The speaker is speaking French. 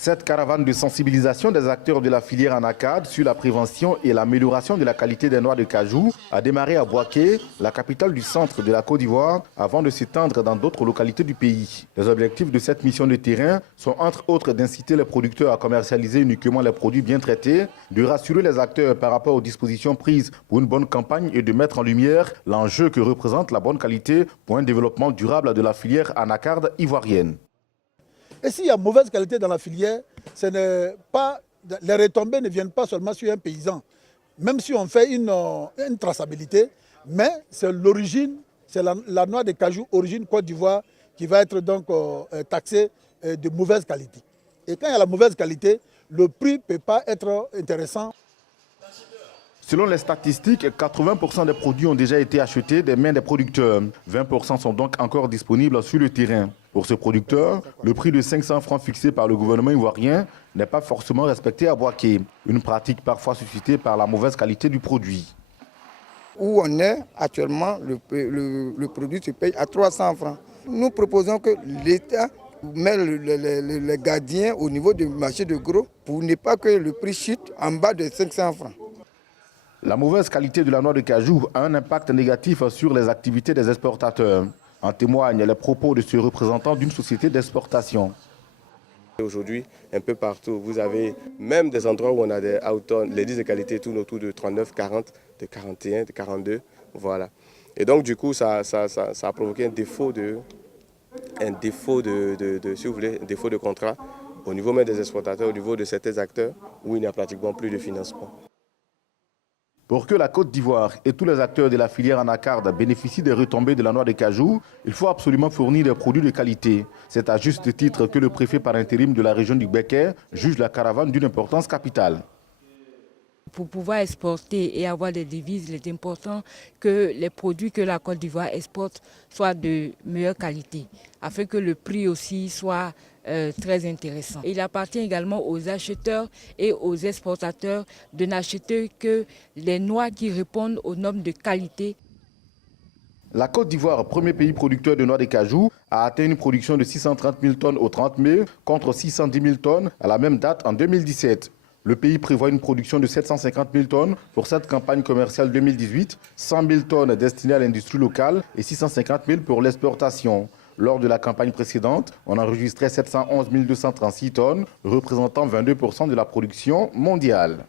Cette caravane de sensibilisation des acteurs de la filière anacarde sur la prévention et l'amélioration de la qualité des noix de cajou a démarré à Bouaké, la capitale du centre de la Côte d'Ivoire, avant de s'étendre dans d'autres localités du pays. Les objectifs de cette mission de terrain sont entre autres d'inciter les producteurs à commercialiser uniquement les produits bien traités, de rassurer les acteurs par rapport aux dispositions prises pour une bonne campagne et de mettre en lumière l'enjeu que représente la bonne qualité pour un développement durable de la filière anacarde ivoirienne. Et s'il y a mauvaise qualité dans la filière, les retombées ne viennent pas seulement sur un paysan. Même si on fait une traçabilité, mais c'est l'origine, c'est la noix de cajou origine Côte d'Ivoire qui va être donc taxée de mauvaise qualité. Et quand il y a la mauvaise qualité, le prix ne peut pas être intéressant. Selon les statistiques, 80% des produits ont déjà été achetés des mains des producteurs. 20% sont donc encore disponibles sur le terrain. Pour ce producteur, le prix de 500 francs fixé par le gouvernement ivoirien n'est pas forcément respecté à Bouaké. Une pratique parfois suscitée par la mauvaise qualité du produit. Où on est actuellement, le produit se paye à 300 francs. Nous proposons que l'État met les gardiens au niveau du marché de gros pour ne pas que le prix chute en bas de 500 francs. La mauvaise qualité de la noix de cajou a un impact négatif sur les activités des exportateurs. En témoignent les propos de ce représentant d'une société d'exportation. Aujourd'hui, un peu partout, vous avez même des endroits où on a des autochtones, les 10 de qualité tournent autour de 39, 40, de 41, de 42, voilà. Et donc du coup, ça a provoqué un défaut de contrat au niveau même des exportateurs, au niveau de certains acteurs où il n'y a pratiquement plus de financement. Pour que la Côte d'Ivoire et tous les acteurs de la filière anacarde bénéficient des retombées de la noix de cajou, il faut absolument fournir des produits de qualité. C'est à juste titre que le préfet par intérim de la région du Béquet juge la caravane d'une importance capitale. Pour pouvoir exporter et avoir des devises, il est important que les produits que la Côte d'Ivoire exporte soient de meilleure qualité, afin que le prix aussi soit très intéressant. Il appartient également aux acheteurs et aux exportateurs de n'acheter que les noix qui répondent aux normes de qualité. La Côte d'Ivoire, premier pays producteur de noix de cajou, a atteint une production de 630 000 tonnes au 30 mai contre 610 000 tonnes à la même date en 2017. Le pays prévoit une production de 750 000 tonnes pour cette campagne commerciale 2018, 100 000 tonnes destinées à l'industrie locale et 650 000 pour l'exportation. Lors de la campagne précédente, on enregistrait 711 236 tonnes, représentant 22% de la production mondiale.